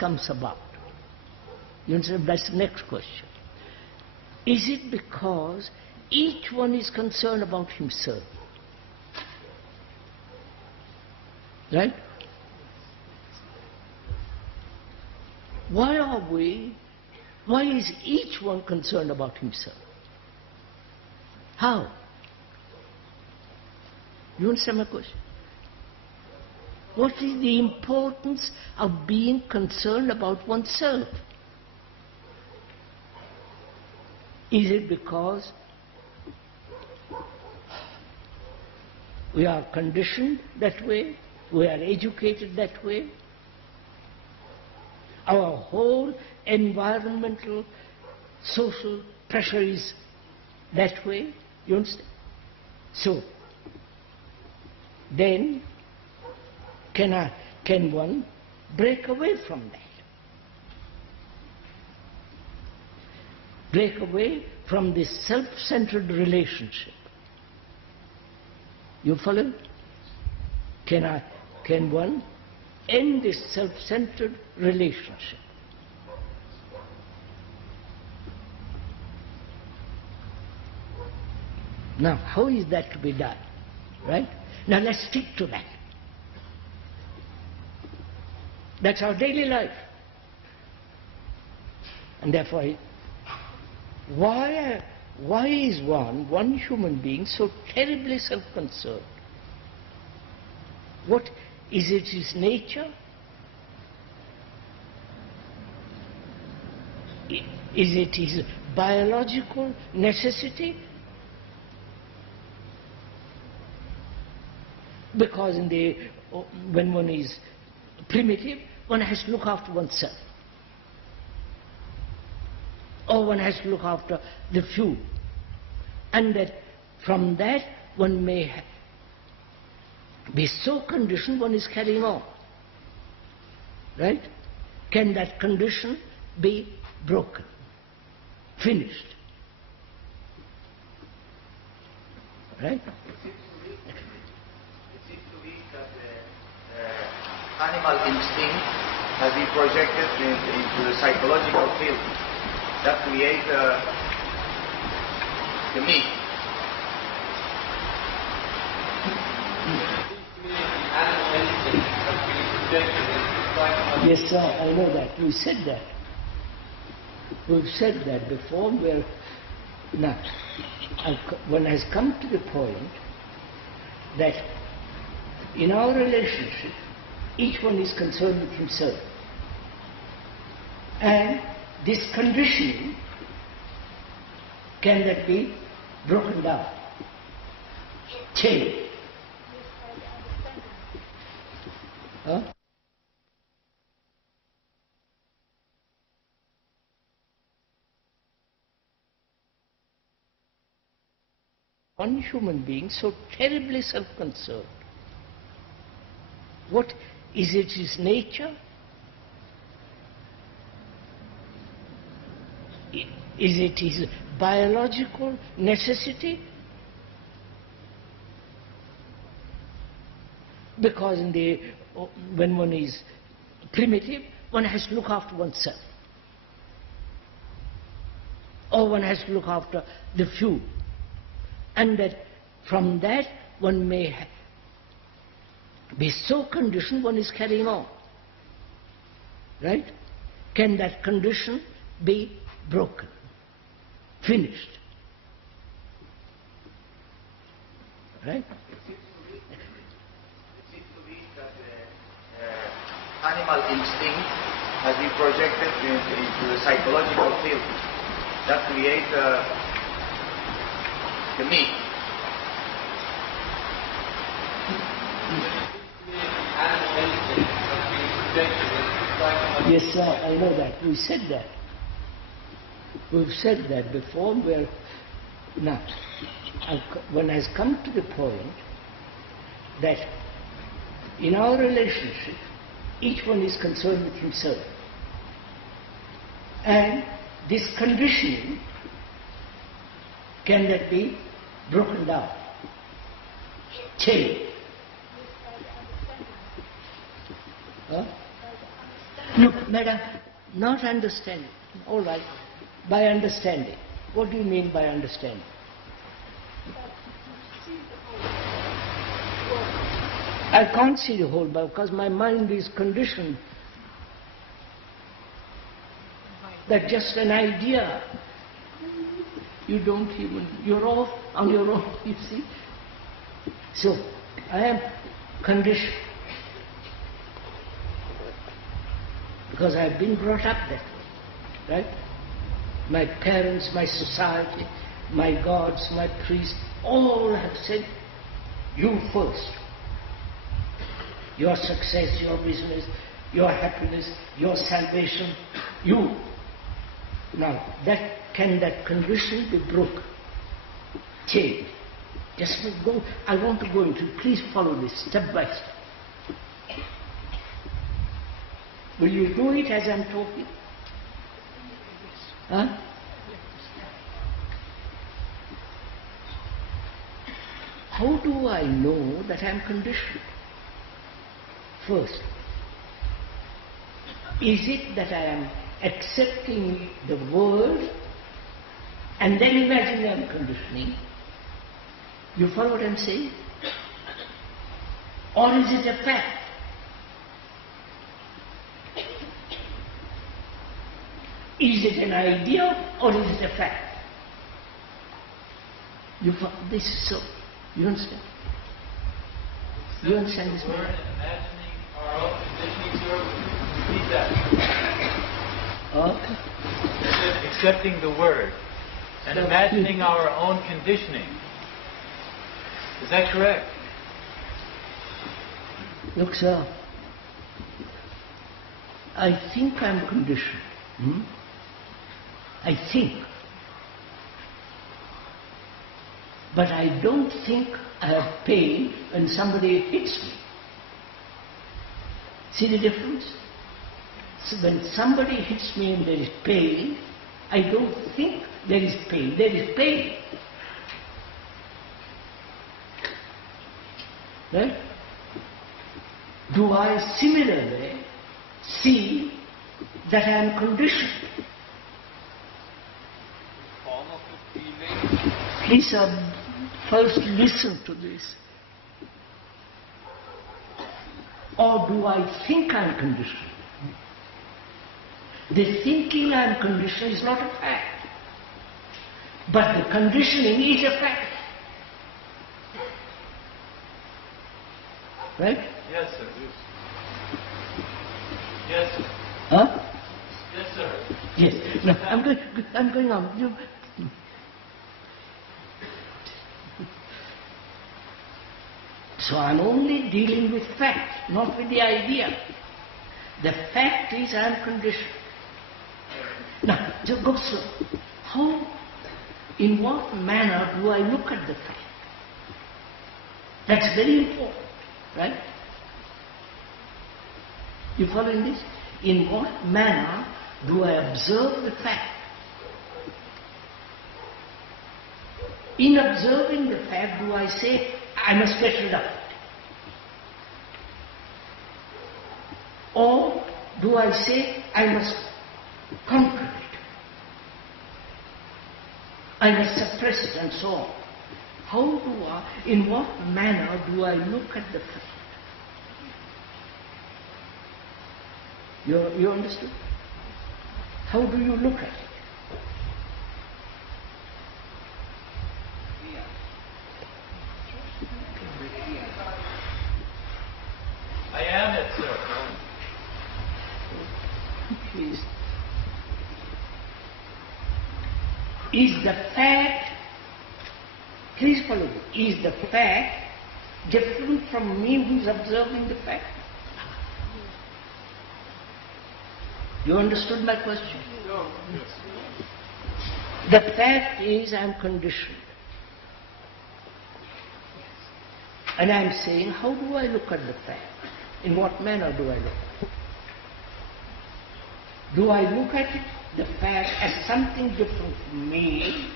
comes about? You understand? That's the next question. Is it because each one is concerned about himself? Right? Why is each one concerned about himself? How? You understand my question? What is the importance of being concerned about oneself? Is it because we are conditioned that way? We are educated that way? Our whole environmental, social pressure is that way? You understand? So, then can one break away from that? Break away from this self-centered relationship. You follow? Can one end this self-centered relationship? Now, how is that to be done? Right? Now let's stick to that. That's our daily life. And therefore, why is one human being so terribly self-concerned? What is it, his nature? Is it his biological necessity? Because when one is primitive, one has to look after oneself. Or one has to look after the few. And that from that one may be so conditioned one is carrying on. Right? Can that condition be broken? Finished? Right? Animal instinct has been projected into the psychological field that create the me. Yes, sir, I know that. We said that. We've said that before. Now, one has come to the point that in our relationship, each one is concerned with himself. And this conditioning, can that be broken down? Changed? Huh? One human being so terribly self-concerned. What is it, his nature? Is it his biological necessity? Because when one is primitive, one has to look after oneself. Or one has to look after the few. And that from that one may be so conditioned one is carrying on. Right? Can that condition be broken? Finished? Right? It seems to be that the animal instinct has been projected into the psychological field that create the me. Yes, sir, I know that. We said that. We've said that before. Now, one has come to the point that in our relationship, each one is concerned with himself. And this conditioning, can that be broken down? Changed? Huh? No, madam, not understanding. All right. By understanding. What do you mean by understanding? I can't see the whole because my mind is conditioned. That's just an idea. You don't even, you're off on your own, you see. So, I am conditioned. Because I've been brought up that way, right? My parents, my society, my gods, my priests, all have said, you first. Your success, your business, your happiness, your salvation, you. Now, can that condition be broken? Change. Just go, I want to go into, please follow this step by step. Will you do it as I'm talking? Huh? How do I know that I'm conditioned? First, is it that I am accepting the world and then imagining I'm conditioning? You follow what I'm saying? Or is it a fact? Is it an idea or is it a fact? You follow this is so. You understand? You understand this? Word and imagining our own conditioning, sir. Repeat that. Okay. Accepting the word and imagining our own conditioning. Is that correct? Look, sir, I think I'm conditioned. I think. But I don't think I have pain when somebody hits me. See the difference? So when somebody hits me and there is pain, I don't think there is pain. There is pain. Right? Do I similarly see that I am conditioned? Please first listen to this. Or do I think I am conditioned? The thinking I am conditioned is not a fact. But the conditioning is a fact. Right? Yes, sir. Yes, sir. Huh? Yes, sir. Yes. No, I'm going on. So I'm only dealing with fact, not with the idea. The fact is I'm conditioned. Now, so go slow. How, in what manner do I look at the fact? That's very important, right? You following this? In what manner do I observe the fact? In observing the fact, do I say, I must get rid of it? Or do I say, I must conquer it? I must suppress it and so on. In what manner do I look at the fact? You understood? How do you look at it? I am it, sir. Please. Is the fact, please follow me, is the fact different from me who is observing the fact? You understood my question? No. The fact is I am conditioned. And I am saying, how do I look at the fact? In what manner do I look at it? Do I look at it, the fact, as something different from me,